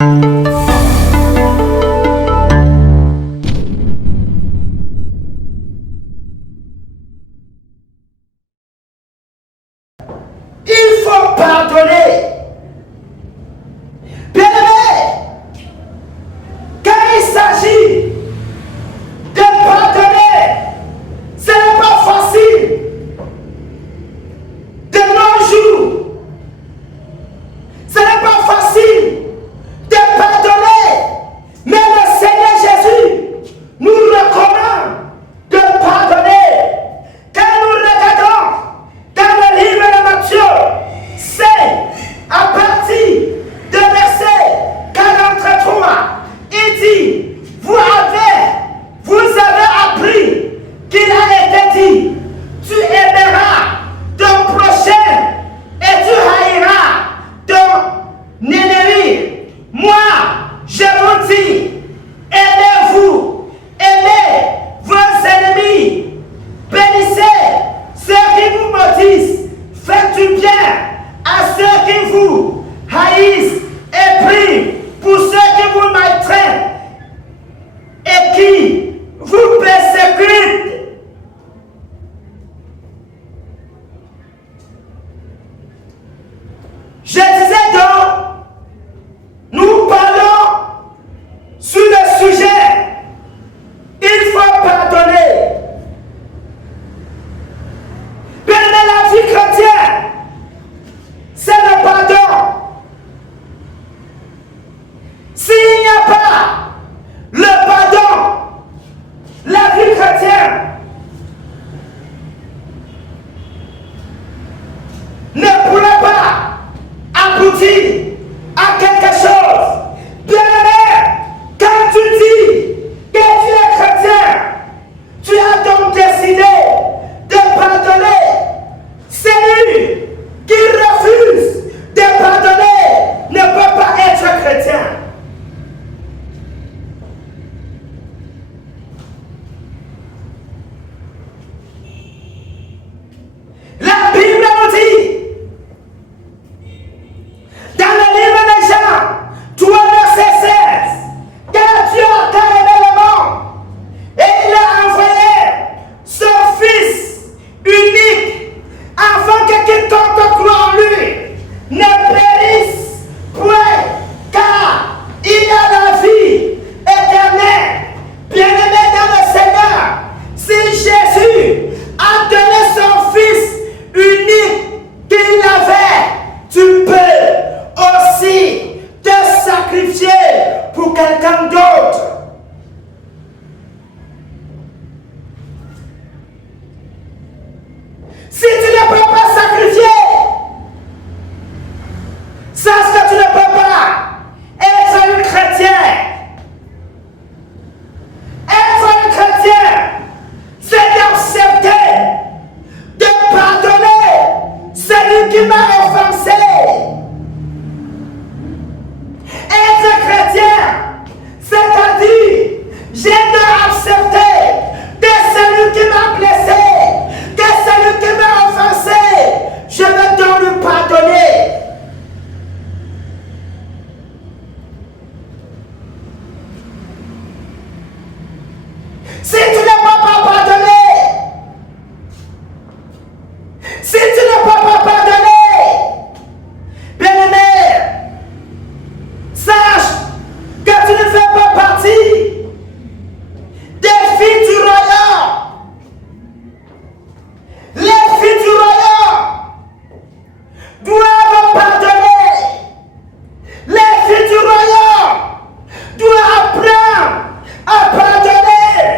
Il faut pardonner. Bien-aimé, quand il s'agit de pardonner, ce n'est pas facile. De nos jours, ce n'est pas facile de pardonner, mais le Seigneur Jésus nous recommande de pardonner. Quand nous regardons dans le livre de Matthieu 5, à partir de verset 43, il dit, vous avez appris qu'il a été dit, tu aimeras ton prochain et tu haïras ton ennemi. Moi, je vous dis, aimez vos ennemis, bénissez ceux qui vous maudissent, faites du bien à ceux qui vous haïssent et priez pour ceux qui vous maltraitent et qui vous persécutent. Je disais donc, nous parlons sur le sujet, il faut pardonner. Mais la vie chrétienne, c'est le pardon. S'il n'y a pas le pardon, la vie chrétienne ne pourrait pas aboutir à quelque chose. Bien-aimé, quand tu dis que tu es chrétien, tu as donc décidé de pardonner. Celui qui refuse de pardonner ne peut pas être chrétien. La Bible nous dit, dans le livre de Jean 3, verset 16, car Dieu a tant aimé le monde, et il a envoyé son Fils unique, afin que quiconque croit en lui ne périsse point, car il a la vie éternelle. Bien-aimé dans le Seigneur, si Jésus a donné son Fils unique qu'il avait, tu peux aussi te sacrifier pour quelqu'un d'autre. Si tu ne peux pas sacrifier, sache que tu ne peux pas être un chrétien. Être un chrétien, c'est d'accepter de pardonner celui qui m'a offensé. Être chrétien, c'est-à-dire, j'ai d'accepter que celui qui m'a blessé, que celui qui m'a offensé, je vais donc lui pardonner. Si tu ne peux pas pardonner, si tu ne peux pas pardonner, bien-aimé, sache que tu ne fais pas partie des filles du royaume. Les filles du royaume doivent pardonner. Les filles du royaume doivent apprendre à pardonner.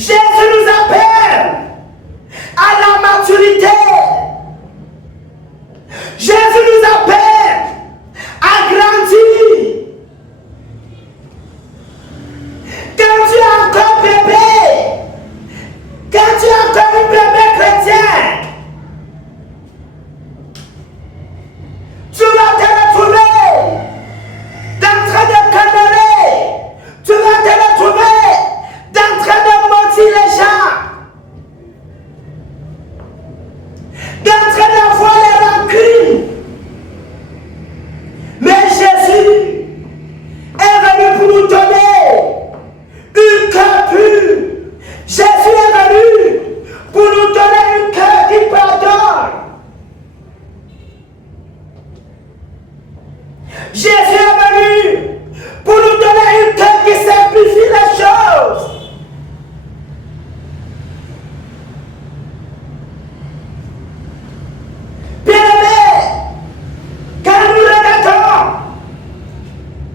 Jésus nous appelle à la maturité. Jésus nous appelle à grandir. Quand tu es encore bébé, quand tu es encore un bébé chrétien, tu vas te retrouver en train de canonner. Tu vas te retrouver en train de mentir les gens, en train d'avoir les rancunes. Mais Jésus est venu pour nous donner une cœur pur. Jésus est venu pour nous donner une cœur qui pardonne. Jésus est venu pour nous donner une cœur qui simplifie les choses. Bien-aimés, quand nous regardons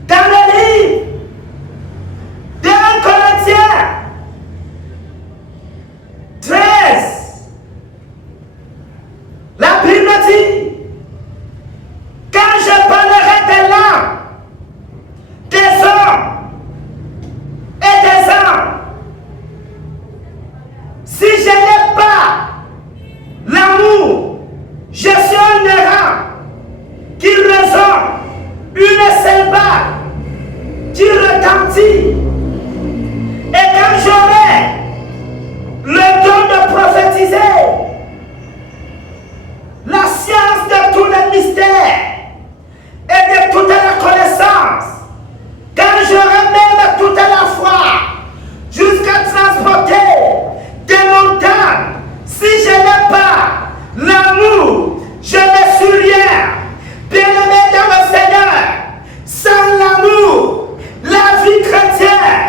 dans le livre de 1 Corinthiens 13, la Bible dit, quand je parlerai des langues, des hommes et des âmes, si je n'ai pas l'amour, je suis un errant qui résonne, une cymbale qui retentit. Et quand j'aurai le don de prophétiser, la science de tous les mystères et de toute la connaissance, quand j'aurai même toute la foi, jusqu'à transporter des montagnes, si je n'ai pas l'amour, je ne suis rien. Bien-aimé dans le Seigneur, sans l'amour, la vie chrétienne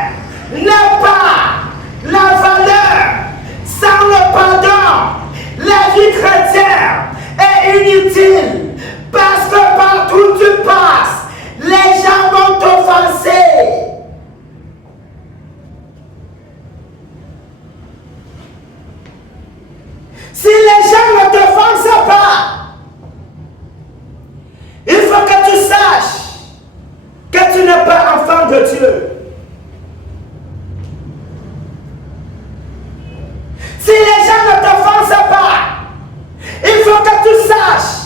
n'a pas la valeur. Sans le pardon, la vie chrétienne est inutile. Parce que partout où tu passes, les gens vont t'offenser. Si les gens ne t'offensent pas, il faut que tu saches que tu n'es pas enfant de Dieu. Si les gens ne t'offensent pas, il faut que tu saches,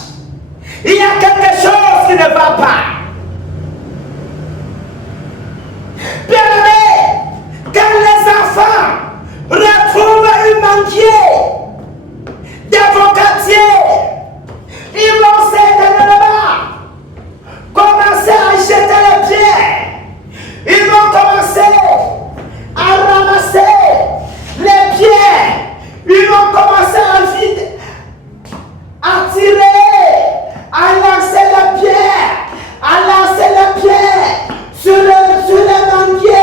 il y a quelque chose qui ne va pas. Bien-aimé, quand les enfants retrouvent un manquier d'avocatier, ils vont certainement commencer à jeter les pierres. Ils vont commencer à ramasser les pierres. Ils vont commencer à vider, à tirer, à lancer la pierre, sur les manguiers.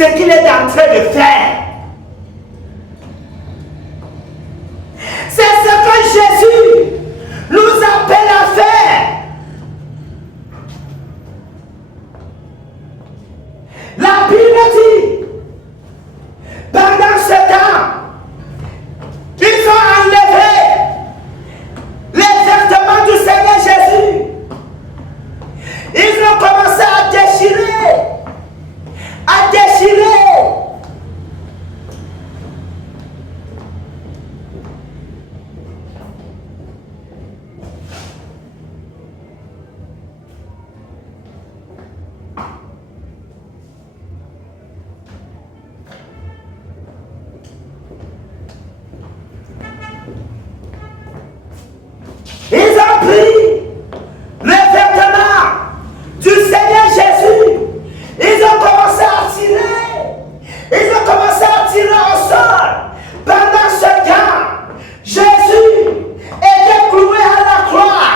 ce qu'il est en train de faire. C'est ce que Jésus nous appelle à faire. La Bible dit, pendant ce temps, ils ont enlevé les vêtements du Seigneur Jésus. Ils ont commencé à déchirer. À déchirer. Ils ont pris les vêtements du Seigneur Jésus. Ils ont commencé à tirer. Ils ont commencé à tirer au sol. Pendant ce temps, Jésus était cloué à la croix.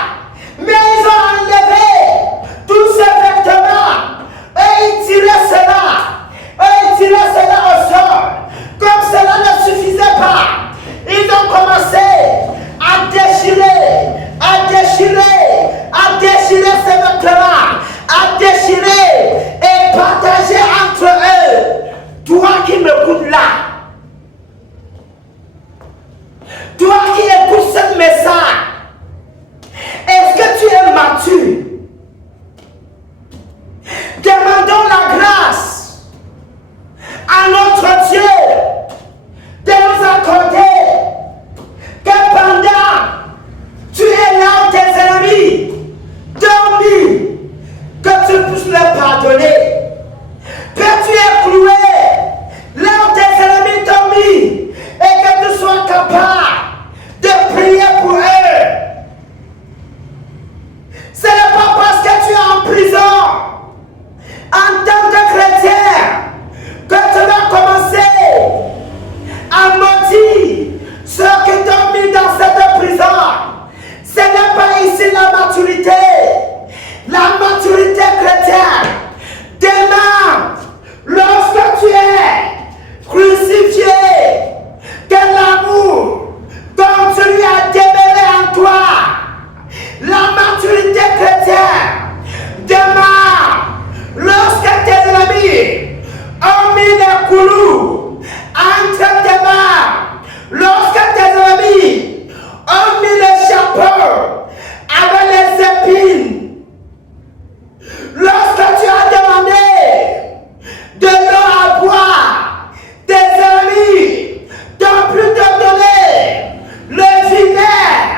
Mais ils ont enlevé tous ces vêtements. Et ils tiraient cela. Et ils tiraient cela au sol. Comme cela ne suffisait pas, ils ont commencé à déchirer ces vêtements, à déchirer et partager entre eux. Toi qui m'écoutes là, toi qui écoutes ce message, est-ce que tu es mature? Demandons la grâce à notre Dieu de nous accorder que pendant tu es là où tes ennemis dormis, que tu puisses leur pardonner. Que tu es cloué là où tes ennemis dormis et que tu sois capable de prier pour eux. Ce n'est pas parce que tu es en prison en tant que chrétien que tu vas commencer à maudire ceux qui t'ont mis dans cette prison. Ce n'est pas ici la maturité. La maturité chrétienne demande, lorsque tu es crucifié, que l'amour continue à demeurer en toi. La maturité chrétienne demande, lorsque tes ennemis ont mis les clous entre tes mains, lorsque tes ennemis ont mis le chapeau avec les épines, lorsque tu as demandé de l'eau à boire, tes amis t'ont plus de donner le vinaigre.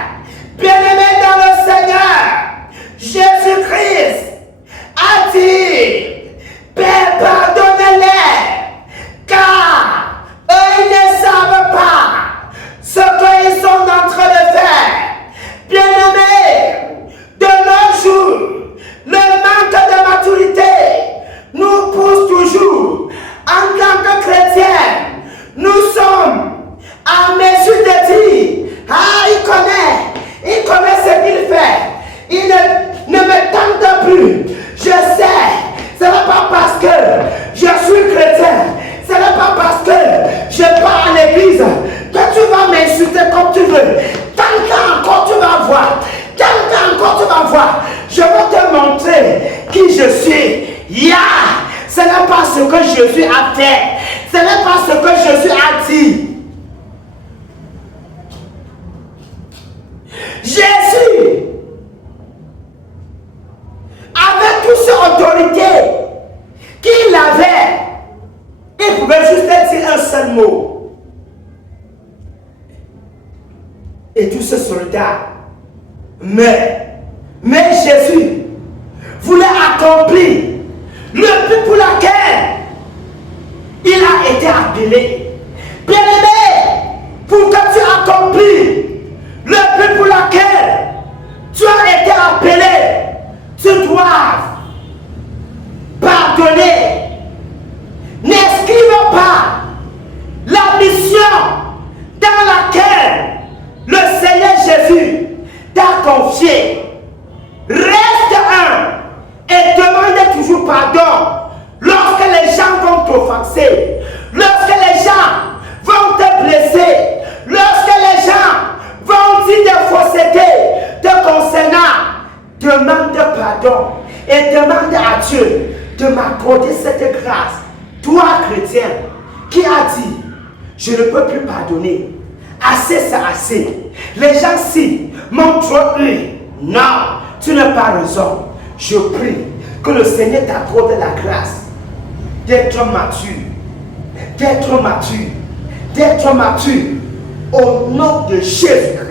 Bien-aimé dans le Seigneur, Jésus-Christ a dit, Père, pardonnez-les, car eux ils ne savent pas ce qu'ils sont en train de faire. Bien-aimé, de nos jours, le manque de maturité nous pousse toujours. En tant que chrétiens, nous sommes en mesure de dire, ah, il connaît ce qu'il fait. Il ne me tente plus. Je sais, ce n'est pas parce que je suis chrétien, ce n'est pas parce que je pars à l'église que tu vas m'insulter comme tu veux. Tant encore tu vas voir. Tant encore tu vas voir. Je vais te montrer qui je suis. Ce n'est pas ce que Jésus a fait. Ce n'est pas ce que Jésus a dit. Jésus, avec toute cette autorité qu'il avait, il pouvait juste dire un seul mot. Et tous ces soldats meurent. Mais Jésus voulait accomplir le but pour lequel il a été appelé. Bien-aimé, pour que tu accomplisses le but pour lequel tu as été appelé, tu dois pardonner. N'esquive pas la mission dans laquelle le Seigneur Jésus t'a confié. Reste humble et demande toujours pardon lorsque les gens vont t'offenser. t'offenser, lorsque les gens vont te blesser, lorsque les gens vont dire des faussetés te concernant, demande pardon et demande à Dieu de m'accorder cette grâce. Toi, chrétien, qui a dit, je ne peux plus pardonner, assez c'est assez, les gens-ci m'ont trop eu. Non, tu n'as pas raison. Je prie que le Seigneur t'accorde la grâce d'être mature, d'être mature, d'être mature au nom de Jésus.